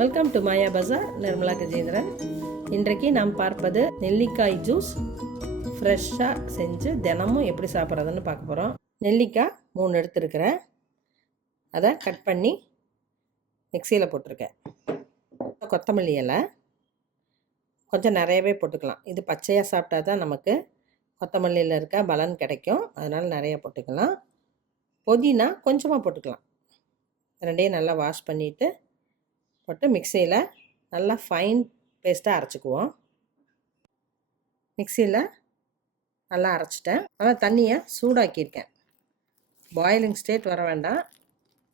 Welcome to Maya Bazaar Nirmala Gajendran இன்றைக்கு நாம் பார்ப்பது நெல்லிக்காய் ஜூஸ் ஃப்ரெஷ்ஷாக செஞ்சு தினமும் எப்படி சாப்பிட்றதுன்னு பார்க்க போகிறோம் நெல்லிக்காய் மூணு எடுத்துருக்கிறேன். அதை கட் பண்ணி மிக்சியில் போட்டிருக்கேன். கொத்தமல்லி இலை கொஞ்சம் நிறையவே போட்டுக்கலாம். இது பச்சையாக சாப்பிட்டா தான் நமக்கு கொத்தமல்லியில் இருக்க பலன் கிடைக்கும். அதனால் நிறைய போட்டுக்கலாம். புதினா கொஞ்சமாக போட்டுக்கலாம். ரெண்டையும் நல்லா வாஷ் பண்ணிவிட்டு போட்டு மிக்சியில் நல்லா ஃபைன் பேஸ்ட்டாக அரைச்சிக்குவோம். மிக்சியில் நல்லா அரைச்சிட்டேன். ஆனால் தண்ணியை சூடாக்கியிருக்கேன். பாயிலிங் ஸ்டேட் வர வேண்டாம்.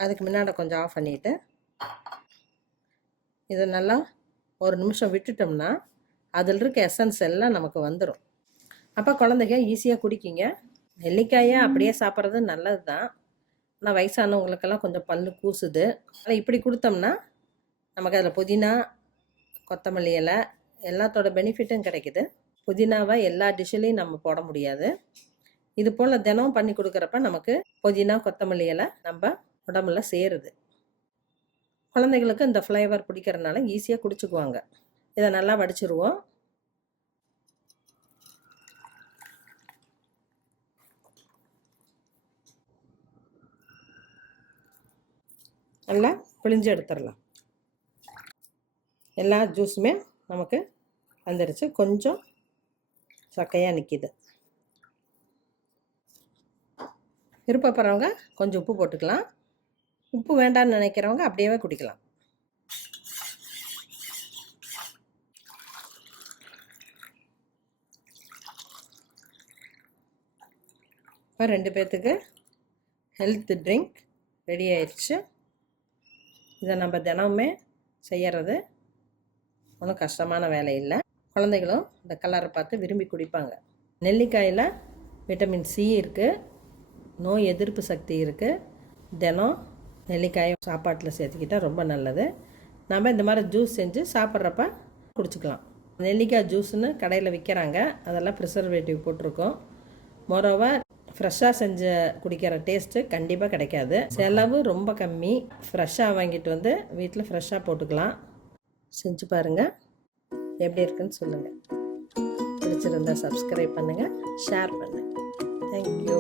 அதுக்கு முன்னாடி கொஞ்சம் ஆஃப் பண்ணிவிட்டு இதை நல்லா ஒரு நிமிஷம் விட்டுட்டோம்னா அதில் இருக்க எசன்ஸ் எல்லாம் நமக்கு வந்துடும் அப்போ குழந்தைங்க ஈஸியாக குடிக்கிங்க. நெல்லிக்காயை அப்படியே சாப்பிட்றது நல்லது தான் ஆனால் வயசானவங்களுக்கெல்லாம் கொஞ்சம் பல் கூசுது. ஆனால் இப்படி கொடுத்தோம்னா நமக்கு அதில் புதினா கொத்தமல்லி இலை எல்லாத்தோட பெனிஃபிட்டும் கிடைக்குது. புதினாவை எல்லா டிஷ்ஷுலேயும் நம்ம போட முடியாது. இது போல் தினம் பண்ணி கொடுக்குறப்ப நமக்கு புதினா கொத்தமல்லி இலை நம்ம உடம்புல சேருது. குழந்தைகளுக்கு இந்த ஃப்ளேவர் பிடிக்கிறதுனால ஈஸியாக குடிச்சுக்குவாங்க. இதை நல்லா வடிச்சிருவோம். நல்லா பிழிஞ்சு எடுத்துடலாம். எல்லா ஜூஸுமே நமக்கு வந்துடுச்சு கொஞ்சம் சக்கையாக நிற்கிது விருப்பப்படுறவங்க கொஞ்சம் உப்பு போட்டுக்கலாம். உப்பு வேண்டாம்னு நினைக்கிறவங்க அப்படியே குடிக்கலாம். இப்போ ரெண்டு பேர்த்துக்கு ஹெல்த் ட்ரிங்க் ரெடி ஆயிடுச்சு. இதை நம்ம தினமுமே செய்யறது ஒன்றும் கஷ்டமான வேலை இல்லை. குழந்தைகளும் இந்த கலரை பார்த்து விரும்பி குடிப்பாங்க. நெல்லிக்காயில் விட்டமின் சி இருக்குது நோய் எதிர்ப்பு சக்தி இருக்குது தினம் நெல்லிக்காயை சாப்பாட்டில் சேர்த்துக்கிட்டால் ரொம்ப நல்லது. நம்ம இந்த மாதிரி ஜூஸ் செஞ்சு சாப்பிட்றப்ப குடிச்சிக்கலாம். நெல்லிக்காய் ஜூஸ்னு கடையில் விற்கிறாங்க அதெல்லாம் ப்ரிசர்வேட்டிவ் போட்டிருக்கோம். மொரோவர் ஃப்ரெஷ்ஷாக செஞ்ச குடிக்கிற டேஸ்ட்டு கண்டிப்பாக கிடைக்காது. செலவு ரொம்ப கம்மி. ஃப்ரெஷ்ஷாக வாங்கிட்டு வந்து வீட்டில் ஃப்ரெஷ்ஷாக போட்டுக்கலாம். செஞ்சு பாருங்கள் எப்படி இருக்குன்னு சொல்லுங்கள் பிடிச்சிருந்தா சப்ஸ்கிரைப் பண்ணுங்கள் ஷேர் பண்ணுங்கள் தேங்க்யூ